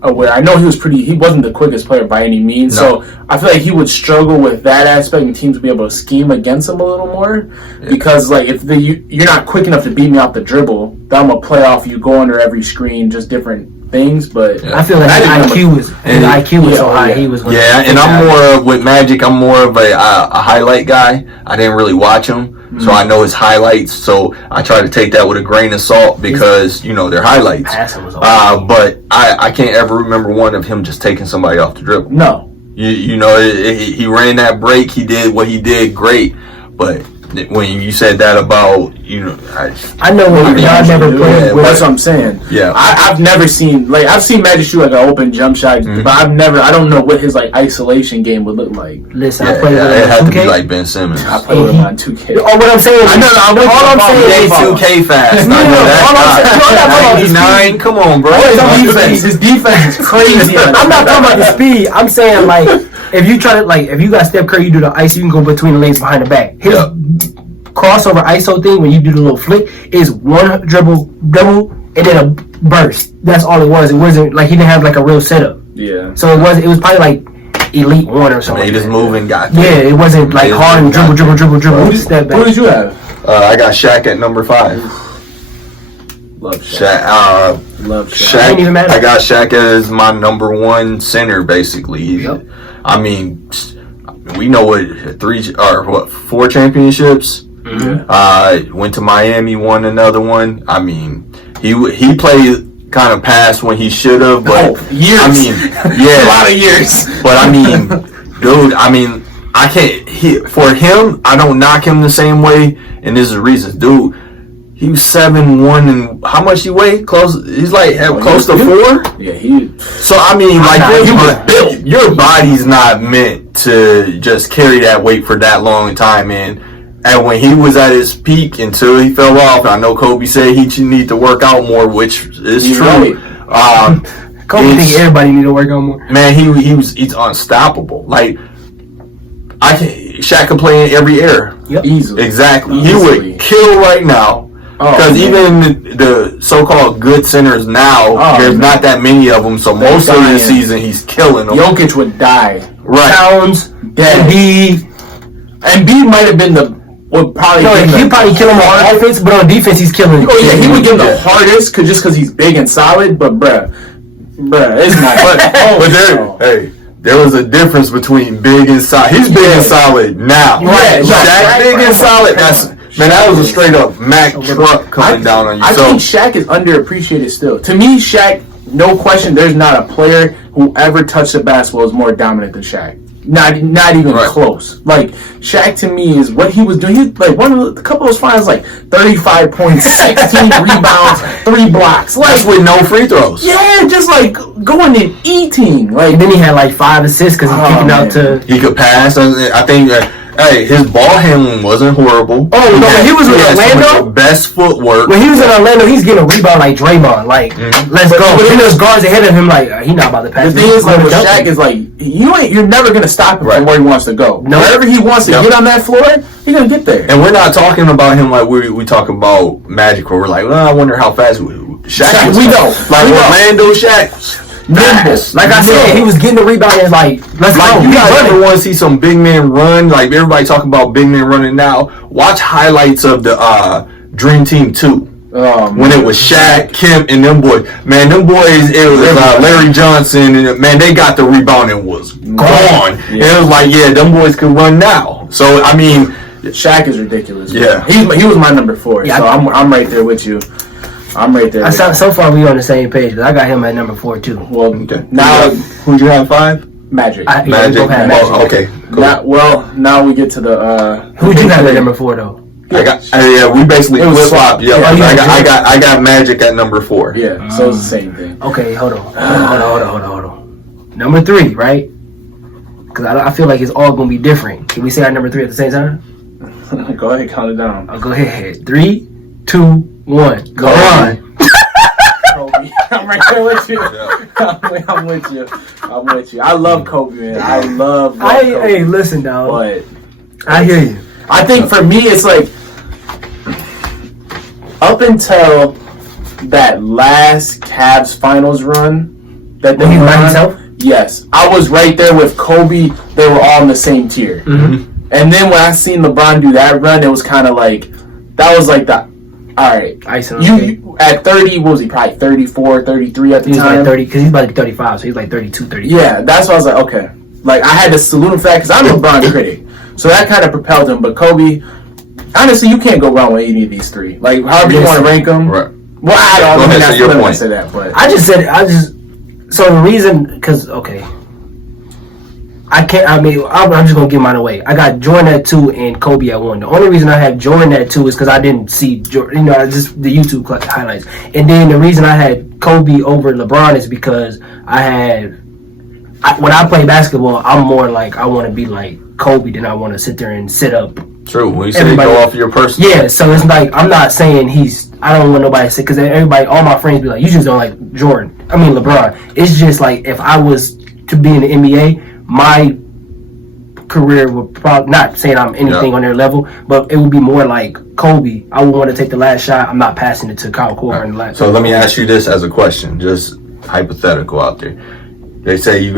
aware. I know he wasn't the quickest player by any means. No. So I feel like he would struggle with that aspect, and teams would be able to scheme against him a little more because like if you're not quick enough to beat me off the dribble, then I'm gonna play off you, go under every screen, just different things. But I feel like his IQ was so high. He was and I'm more with Magic. I'm more of a highlight guy. I didn't really watch him, so I know his highlights. So I try to take that with a grain of salt because they're highlights. But I can't ever remember one of him just taking somebody off the dribble. No, he ran that break. He did what he did great, but when you said that about I know when y'all never played. Yeah, That's what I'm saying. Yeah. I've never seen I've seen Magic shoot like an open jump shot, but I don't know what his like isolation game would look like. Listen, yeah, I played with it him had on to be 2K. like Ben Simmons. I play with him on 2K. Oh, what I'm saying, I know. all I'm saying is 2K fast. No, I know all I'm saying- no, I'm not talking about the 99. Come on, bro. His defense is crazy. I'm not talking about the speed. I'm saying like if you try to if you got Steph Curry, you do the ice, you can go between the legs behind the back. His crossover ISO thing when you do the little flick is one dribble, and then a burst. That's all it was. It wasn't like he didn't have like a real setup. Yeah. So it was probably like Elite 1 or something. Made his like move and got that. Yeah, it wasn't like hard and dribble. Step Who back. did you have? I got Shaq at number 5. Love Shaq. Shaq. Love Shaq. Shaq. Ain't even matter. I got Shaq as my number 1 center, basically. Yep. I mean, we know what 4 championships. Went to Miami, won another one. I mean, he played kind of past when he should have, but years. I mean, yeah, A lot of years. But I mean, dude, I mean, I can't. For him, I don't knock him the same way, and there's a reason, dude. He was 7'1", and how much he weighed? He's like close to 4. Yeah, he. So I mean, your body's not meant to just carry that weight for that long time, man. And when he was at his peak until he fell off, I know Kobe said he need to work out more, which is true. Right. Kobe think everybody need to work on more. Man, he's unstoppable. Like Shaq could play in every era. Yep. Easily. Exactly. He Easily. would kill right now. Because even the so-called good centers now, there's not that many of them. So most of the season, he's killing them. Jokic would die. Right. Towns, Dead. Embiid might have been he probably kill him on offense, but on defense he's killing. Oh yeah, he would give the hardest just because he's big and solid. But bruh, it's not. There was a difference between big and solid. He's big and solid now. Right. Shaq big and solid. That was a straight up Mack truck coming down on you. I think Shaq is underappreciated still. To me, Shaq, no question, there's not a player who ever touched the basketball is more dominant than Shaq. Not even close. Like Shaq to me is what he was doing. He like a couple of those finals, like 35 points, 16 rebounds, 3 blocks. Like that's with no free throws. Yeah, just like going and eating. Like and then he had like 5 assists because he's kicking out to. He could pass. I think. His ball handling wasn't horrible. Oh no, when he was with Orlando, best footwork. When he was in Orlando, he's getting a rebound like Draymond. Like, let's go. But then there's guards ahead of him. Like, he's not about to pass. The thing is, like with Shaq, is like you're never gonna stop him from where he wants to go. No. Wherever he wants to get on that floor, he's gonna get there. And we're not talking about him like we talk about Magic, where we're like, well, I wonder how fast Shaq was. We know, like Orlando Shaq. Like I said, he was getting the rebound and like, let's go. You guys ever want to see some big men run? Like everybody talking about big men running now. Watch highlights of the Dream Team 2. When it was Shaq, Kemp, and them boys. Man, them boys, it was Larry Johnson, and man, they got the rebound and was gone. And it was like, yeah, them boys can run now. So, I mean, Shaq is ridiculous. Yeah. He was my number 4, Yeah, so I'm right there with you. I'm right there. So far, we on the same page because I got him at number 4 too. Well, now who'd you have 5? Magic. Magic. Okay. Cool. Now we get to the. Who'd you have at number 4 though? We basically flip flop. Yeah, I got Magic at number 4. Yeah, so it's the same thing. Okay, hold on. Number 3, right? Because I feel like it's all gonna be different. Can we say our number 3 at the same time? Go ahead, count it down. I'll go ahead. 3, 2, 1. Go on. Kobe. I'm right there with you. I'm with you. I love Kobe, man. I love Kobe. Hey, listen, dog. But I hear you. I think for me, it's like up until that last Cavs finals run that they won by himself. Yes, I was right there with Kobe. They were all in the same tier. Mm-hmm. And then when I seen LeBron do that run, it was kind of like that was like the. All right, you at 30, what was he? Probably 34, 33 at the time. He was like 30, because he's about to be 35, so he's like 32, 33. Yeah, that's why I was like, okay. Like, I had to salute him for that, because I'm a LeBron critic. So that kind of propelled him. But Kobe, honestly, you can't go wrong with any of these 3. Like, however you want to rank them. Right. Well, I don't know. Your point. Say that, but So the reason, because, okay. I can't. I mean, I'm just gonna give mine away. I got Jordan at 2 and Kobe at 1. The only reason I have Jordan at 2 is because I didn't see Jordan. Just the YouTube highlights. And then the reason I had Kobe over LeBron is because when I play basketball, I'm more like I want to be like Kobe than I want to sit there and sit up. True. When you say go off your personal. Yeah, so it's like I'm not saying I don't want nobody to say, because everybody, all my friends be like, you just don't like LeBron. It's just like if I was to be in the NBA, my career would probably, not saying I'm anything on their level, but it would be more like Kobe. I would want to take the last shot. I'm not passing it to Kyle Korver in the last. So let me ask you this as a question, just hypothetical out there. They say you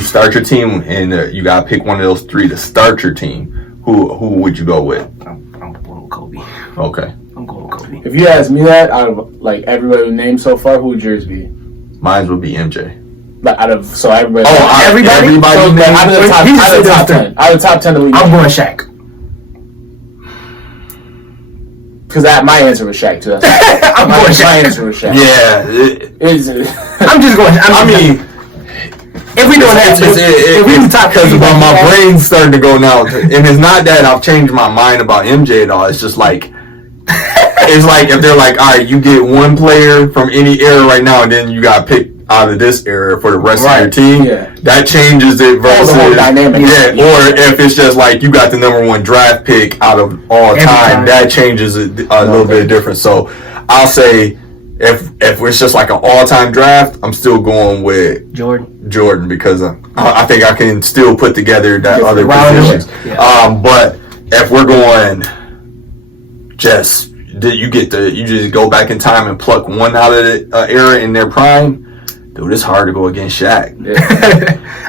start your team and you gotta pick one of those 3 to start your team. Who would you go with? I'm going with Kobe. Okay. I'm going with Kobe. If you ask me that, out of like everybody we named so far, who would yours be? Mine would be MJ. But everybody. Oh, everybody. So, Named out of the top 10. Out of the top 10 that we I'm named. going Shaq. Because my answer was Shaq too. I'm going My Shaq. answer was Shaq. Yeah. I'm just going. I mean. If we doing that, if we top, because my brain's starting to go now, and it's not that I've changed my mind about MJ at all. It's just like it's like if they're like, all right, you get one player from any era right now, and then you got to pick out of this era for the rest of your team. Yeah. That changes it versus the whole dynamic. Yeah, or if it's just like you got the number 1 draft pick out of all time, that changes it a little bit different. So I'll say. If it's just like an all-time draft, I'm still going with Jordan because I think I can still put together that other positions. Yeah. But if we're going, you just go back in time and pluck one out of the era in their prime. Dude, it's hard to go against Shaq. Yeah.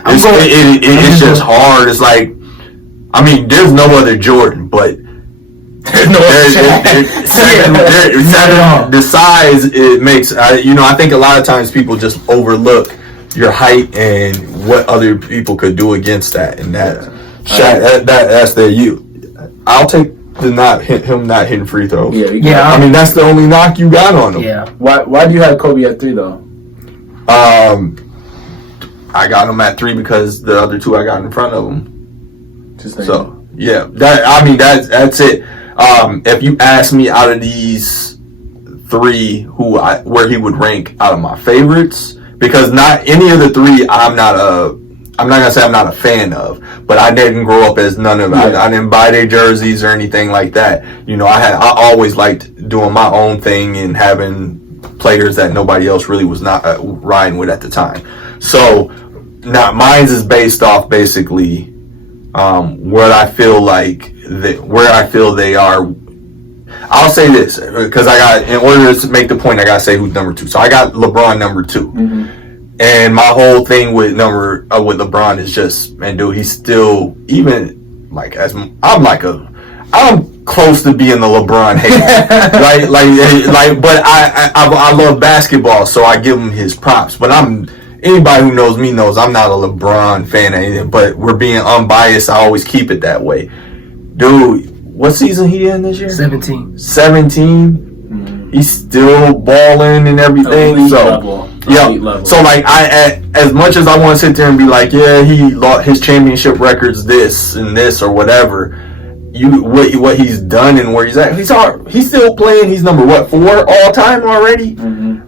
It's just hard. It's like, I mean, there's no other Jordan, but. The size it makes I think a lot of times people just overlook your height and what other people could do against that, and that's I'll take him not hitting free throws. Yeah. I mean that's the only knock you got on him. Yeah. Why do you have Kobe at 3 though? I got him at 3 because the other 2 I got in front of him. So yeah, that's it. If you ask me out of these 3 where he would rank out of my favorites, because not any of the 3 I'm not gonna say I'm not a fan of, but I didn't grow up as none of it. I didn't buy their jerseys or anything like that. I always liked doing my own thing and having players that nobody else really was not riding with at the time. So now mine's is based off basically where I feel they are. I'll say this because in order to make the point, I gotta say who's number 2. So I got LeBron number 2, and my whole thing with LeBron is just, man, dude, he's still even like I'm close to being the LeBron hater, right? But I love basketball, so I give him his props. But anybody who knows me knows I'm not a LeBron fan or anything, but we're being unbiased. I always keep it that way. Dude, what season he in this year? 17. 17? He's still balling and everything. Elite so, level. Yeah. So, like, as much as I want to sit there and be like, yeah, he lost his championship records this and this or whatever, what he's done and where he's at, he's still playing. He's number 4 all time already.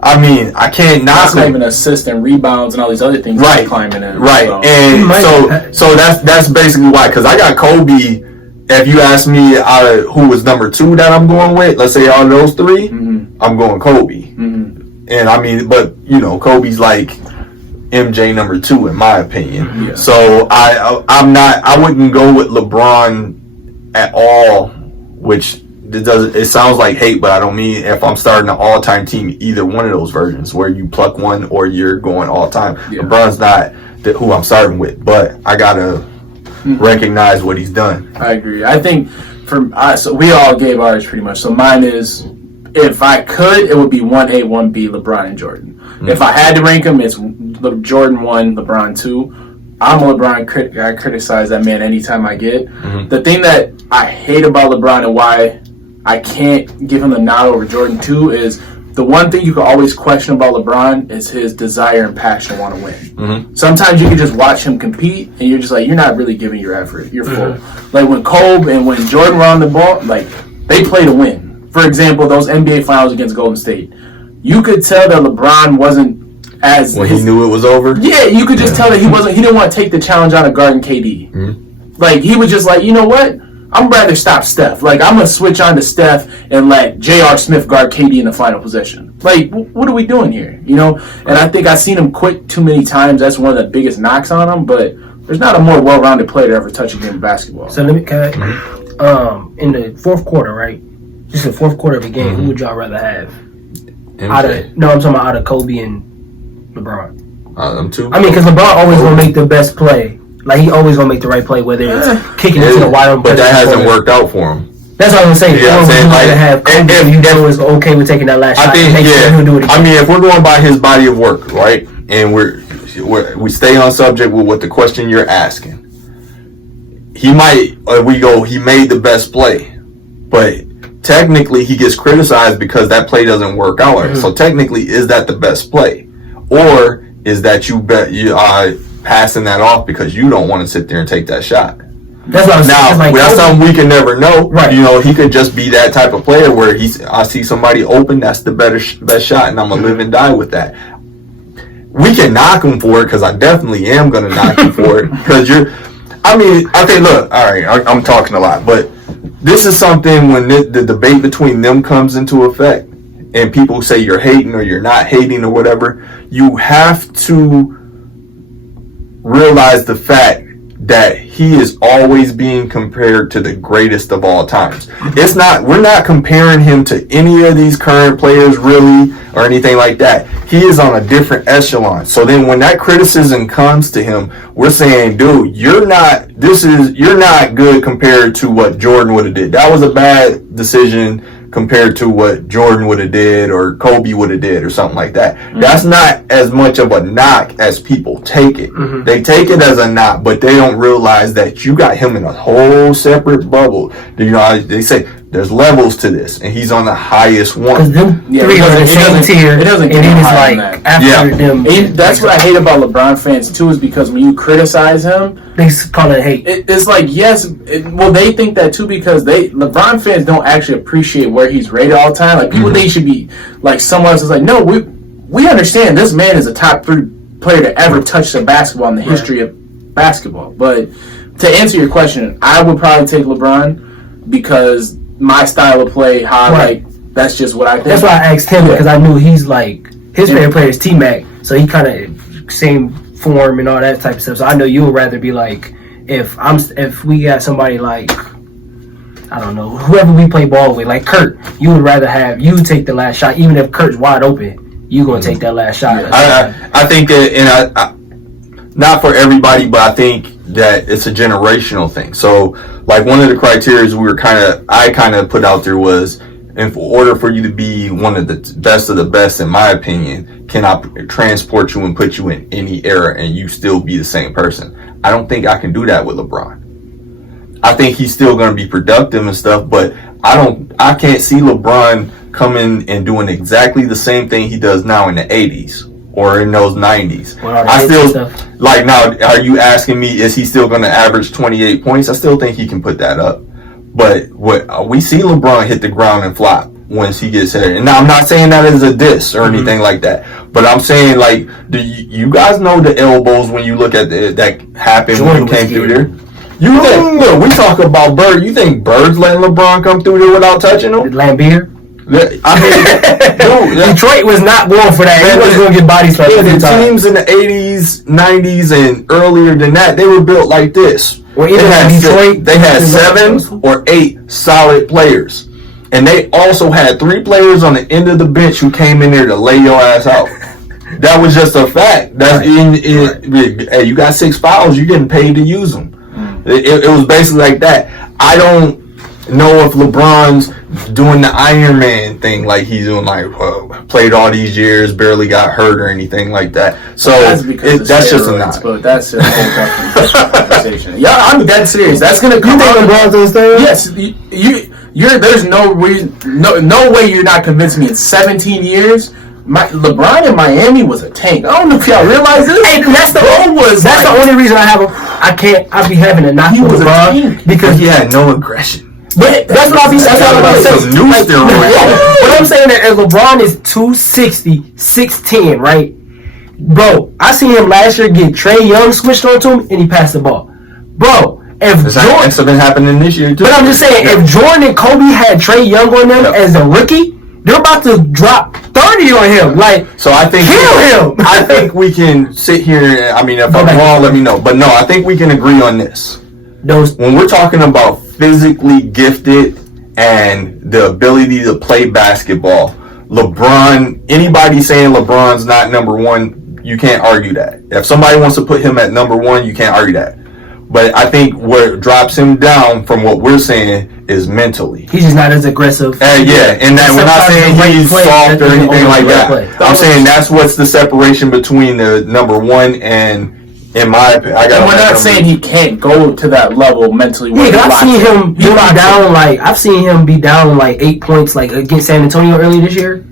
I mean, I can't knock him. Even assists and rebounds and all these other things right, climbing in. Right, so. And so that's basically why. Because I got Kobe. If you ask me who was number 2 that I'm going with, let's say out of those 3, I'm going Kobe. And I mean, but Kobe's like MJ number 2 in my opinion. Yeah. So I wouldn't go with LeBron at all, which it sounds like hate, but I don't mean if I'm starting an all-time team, either one of those versions where you pluck one or you're going all-time. Yeah. LeBron's not who I'm starting with, but I gotta recognize what he's done. I agree. I think so we all gave ours pretty much. So mine is, if I could, it would be 1A, 1B, LeBron and Jordan. If I had to rank them, it's Jordan 1, LeBron 2. I'm a LeBron critic. I criticize that man anytime I get. The thing that I hate about LeBron and why I can't give him the nod over Jordan 2 is the one thing you can always question about LeBron is his desire and passion to want to win. Mm-hmm. Sometimes you can just watch him compete, and you're just like, you're not really giving your effort. You're full. Like when Kobe and when Jordan were on the ball, like they play to win. For example, those NBA Finals against Golden State, you could tell that LeBron wasn't as when he knew it was over. Yeah, you could just tell that he wasn't. He didn't want to take the challenge out of guarding KD. Mm-hmm. Like he was just like, you know what? I'm rather stop Steph. Like, I'm going to switch on to Steph and let J.R. Smith guard KD in the final possession. Like, what are we doing here? You know? And I think I've seen him quit too many times. That's one of the biggest knocks on him. But there's not a more well-rounded player to ever touch a game of basketball. So let me, in the fourth quarter, right? Just the fourth quarter of the game, who would y'all rather have? I'm talking about out of Kobe and LeBron. Them two. I mean, because LeBron always going to make the best play. Like, he always going to make the right play, whether it's kicking it to the wide open. But that hasn't worked out for him. That's what I'm saying. You know what I'm saying? Like, have Kobe, if you know is okay with taking that last shot. I think, he'll do it again. I mean, if we're going by his body of work, right, and we stay on subject with what the question you're asking, he might, he made the best play, but technically he gets criticized because that play doesn't work out. Mm-hmm. So technically, is that the best play, or is that you passing that off because you don't want to sit there and take that shot? That's what I'm saying. Now, that's something we can never know. Right. You know, he could just be that type of player where I see somebody open, that's the best shot, and I'm going to live and die with that. We can knock him for it, because I definitely am going to knock him for it. Because look, all right, I'm talking a lot, but this is something when the debate between them comes into effect, and people say you're hating or you're not hating or whatever, you have to realize the fact that he is always being compared to the greatest of all times. We're not comparing him to any of these current players really or anything like that. He is on a different echelon. So then when that criticism comes to him, we're saying, dude, you're not good compared to what Jordan would have did. That was a bad decision compared to what Jordan would have did or Kobe would have did or something like that. Mm-hmm. That's not as much of a knock as people take it. Mm-hmm. They take it as a knock, but they don't realize that you got him in a whole separate bubble. You know, they say there's levels to this, and he's on the highest one. Three are the same tier. It doesn't get higher like after them. And that's what I hate about LeBron fans too, is because when you criticize him, they call it hate. It's like, they think that too, because LeBron fans don't actually appreciate where he's rated all the time. Like, people think he should be like someone else is like, no, we understand this man is a top 3 player to ever touch the basketball in the history of basketball. But to answer your question, I would probably take LeBron because my style of play, that's just what I think. That's why I asked him, because I knew he's like, his favorite player is T-Mac, so he kind of same form and all that type of stuff. So I know you would rather be like, if we got somebody like, I don't know, whoever we play ball with, like Kurt, you would rather have you take the last shot, even if Kurt's wide open, you gonna take that last shot. I think that, and I not for everybody, but I think that it's a generational thing. So, like, one of the criteria I kind of put out there was, in order for you to be one of the best, in my opinion, can I transport you and put you in any era and you still be the same person? I don't think I can do that with LeBron. I think he's still going to be productive and stuff, but I can't see LeBron coming and doing exactly the same thing he does now in the 80s or in those 90s. I still, like, now, are you asking me, is he still going to average 28 points? I still think he can put that up. But we see LeBron hit the ground and flop once he gets there. And now, I'm not saying that as a diss or anything like that, but I'm saying, like, do you guys know the elbows when you look at that happened when you came through there? You think, look, we talk about Bird. You think Bird's letting LeBron come through there without touching him? Lambeer? I mean, dude, Detroit was not going for that. He wasn't going to get body slammed. Yeah, the teams in the 80s, 90s, and earlier than that, they were built like this. They had 7 or 8 solid players. And they also had 3 players on the end of the bench who came in there to lay your ass out. That was just a fact. That's hey, you got 6 fouls, you're getting paid to use them. It was basically like that. I don't know if LeBron's doing the Iron Man thing, like he's doing, like, played all these years, barely got hurt or anything like that. So that's just a knock. But that's a whole different conversation. Yeah, I'm dead serious. That's gonna come. You think LeBron's on stage? Yes. there's no reason, no way you're not convincing me in 17 years. LeBron in Miami was a tank. I don't know if y'all realize this. Hey, that's the only reason I be having to knock LeBron because he had no aggression. But that's what that's what I'm saying. What I'm saying is LeBron is 260, 6'10", right? Bro, I seen him last year get Trae Young switched on to him and he passed the ball. Bro, that's been happening this year too. But I'm just saying, if Jordan and Kobe had Trae Young on them as a rookie, they're about to drop 30 on him. Like, so I think kill him. I think we can sit here. I mean, if I'm wrong, let me know. But no, I think we can agree on this. When we're talking about physically gifted and the ability to play basketball, LeBron. Anybody saying LeBron's not number one, you can't argue that. If somebody wants to put him at number one, you can't argue that. But I think what drops him down from what we're saying is mentally. He's just not as aggressive. Yeah, and that we're not saying he's soft or anything like that. I'm saying that's what's the separation between the number one and, in my opinion, we're not saying he can't go to that level mentally. Yeah, I've seen him be down I've seen him be down like 8 points, like against San Antonio earlier this year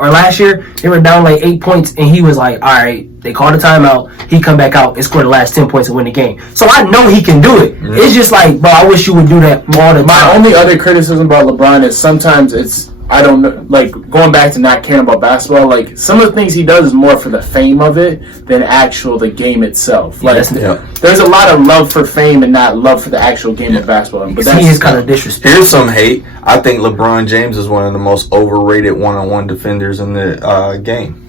or last year. They were down like 8 points, and he was like, "All right." They called a timeout. He come back out and score the last 10 points and win the game. So I know he can do it. Mm-hmm. It's just like, bro, I wish you would do that more than my only other criticism about LeBron is sometimes it's, I don't know, like going back to not caring about basketball, like some of the things he does is more for the fame of it than the game itself. Like there's a lot of love for fame and not love for the actual game of basketball. But he is kind of disrespectful. Here's some hate. I think LeBron James is one of the most overrated one-on-one defenders in the game.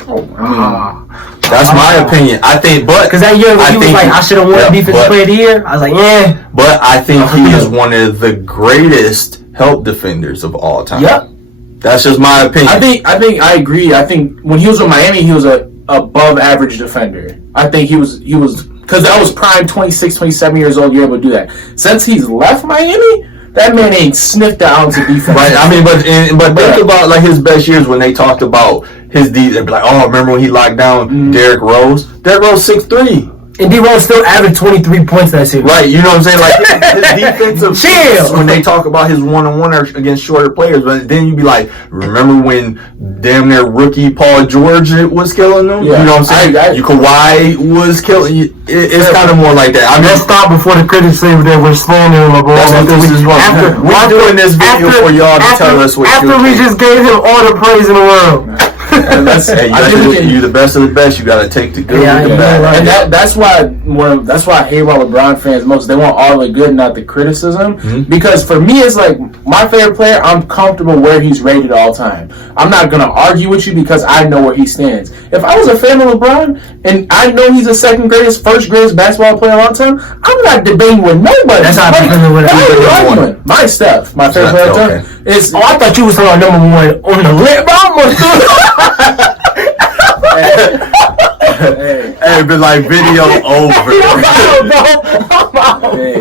That's my opinion. I think, but because that year when he was like, I should have won Defensive Player of the Year. I was like, yeah. But I think he is one of the greatest help defenders of all time. Yep. That's just my opinion. I agree. I think when he was in Miami, he was a above average defender. I think he was because that was prime 26, 27 years old. You're able to do that. Since he's left Miami, that man ain't sniffed an ounce of defense. Right. I mean, but think about like his best years when they talked about his D. They'd be like, oh, remember when he locked down Derrick Rose? Derrick Rose 6'3". And D-Rose still averaged 23 points that series. Right, you know what I'm saying? Like, his defensive skills, when they talk about his one-on-one against shorter players, but then you'd be like, remember when damn near rookie Paul George was killing them? Yeah. You know what I'm saying? Kawhi was killing you. It's kind of more like that. I mean, let's stop before the critics say that we're slandering LeBron. We're doing this video for y'all to tell us what after we just gave him all the praise in the world. You the best of the best. You got to take the good with the bad. And that's why I hate about LeBron fans most. They want all the good, not the criticism. Mm-hmm. Because for me, it's like my favorite player. I'm comfortable where he's rated all time. I'm not gonna argue with you because I know where he stands. If I was a fan of LeBron and I know he's the first greatest basketball player of all time, I'm not debating with nobody. That's not arguing. My Steph, my favorite player of all time. I thought you was talking about number one on the list, Hey, but like video over. Hey,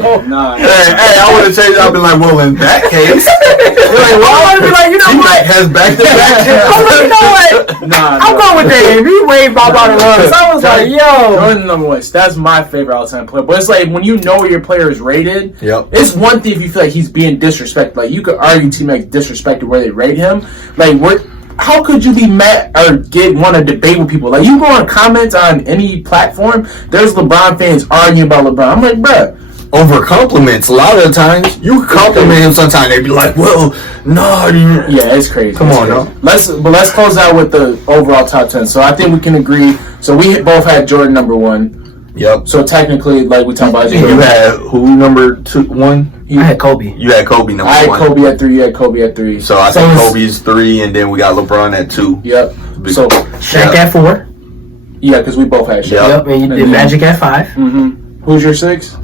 I would have changed. I've been like, well, in that case, like, well, I would be like, you know what? Has back-to-back. You know what? I'm going with that. He waved Bob out of love. So I was like, yo. Jordan number one. That's my favorite all-time player. But it's like when you know where your player is rated. Yep. It's one thing if you feel like he's being disrespected. Like you could argue teammates disrespected where they rate him. Like how could you be mad or want to debate with people? Like, you go on comments on any platform, there's LeBron fans arguing about LeBron. I'm like, bruh. Over compliments. A lot of the times, you compliment him sometimes. They'd be like, well, no. Yeah, it's crazy. Come on, no. Let's close out with the overall top 10. So I think we can agree. So we both had Jordan number one. Yep. So technically, like we talked about, you had who number 1? I had Kobe. You had Kobe number 1. I had Kobe at 3. You had Kobe at 3. So I think Kobe's 3, and then we got LeBron at 2. Yep. So Shaq at 4. Yeah, because we both had Shaq. Yep. And you did Magic at 5. Mm-hmm. Who's your 6?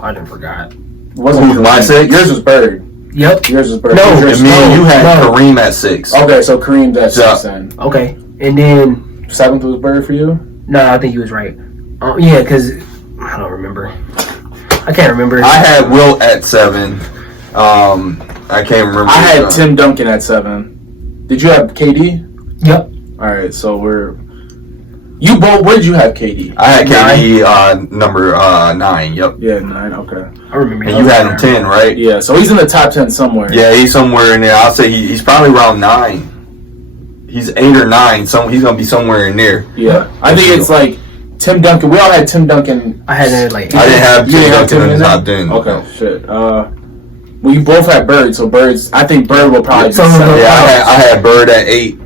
I done forgot. Who's my 6? Yours was Bird. Yep. Yours was Bird. No, and me and you had Kareem at 6. Okay, so Kareem's at 6 then. Okay, and then 7th was Bird for you? No, I think you was right. Yeah, because I don't remember. I can't remember. I had Wilt at 7. I can't remember. I had Tim Duncan at 7. Did you have KD? Yep. All right, so we're You both, where did you have KD? I had KD number 9. Yep. Yeah, 9. Okay. I remember. And you had him 10, right? Yeah, so he's in the top 10 somewhere. Yeah, he's somewhere in there. I'll say he's probably around 9. He's 8 or 9. He's gonna be somewhere in there. Yeah, I think it's like Tim Duncan. We all had Tim Duncan. I had it like. I didn't have You didn't have Tim Duncan in Tim the in top 10. Okay, shit. Well, you both had Bird, so Bird's. I think Bird will probably. So- be seven. Yeah, I had Bird at 8.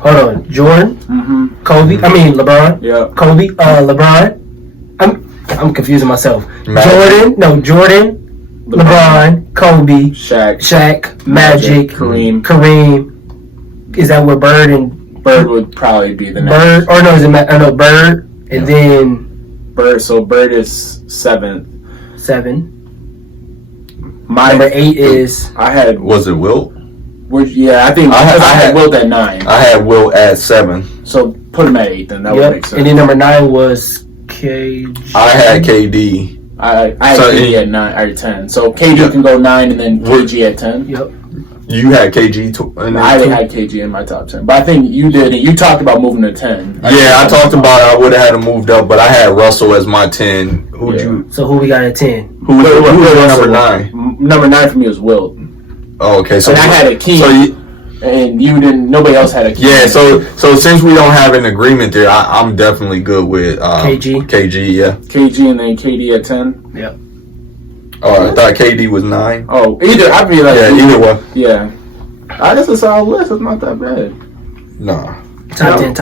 Hold on, Jordan, Mhm. Kobe. I mean LeBron. Yeah. Kobe, LeBron. I'm confusing myself. Magic. Jordan, LeBron, Kobe, Shaq, Magic, Kareem. Is that where Bird and Bird would probably be the next. Bird? Or no, is it Bird and then Bird. So Bird is 7th. 7. My Number 8 is I had. Was it Wilt? Yeah, I think I had Wilt at 9. I had Wilt at 7. So put him at 8. Then that would make sense. and then number 9 was KG. I had KD. I had So KD at 9 or 10. So KD can go 9 and then KG at 10. Yep. You had KG. I had KG in my top 10, but I think you did. You talked about moving to 10. Yeah, I talked about I would have had him moved up, but I had Russell as my 10. Who'd Yeah. you? So who we got at 10? Who was your number 9? Number 9 for me was Wilt, Oh, okay. So and I had a key, So and you didn't. Nobody else had a key. yeah. So since we don't have an agreement there, I'm definitely good with KG. KG. Yeah. KG and then KD at 10. Yep. Oh, I thought KD was 9. Oh, either I feel like Yeah. Either one. Yeah, that's a solid list. It's not that bad. Nah. Top 10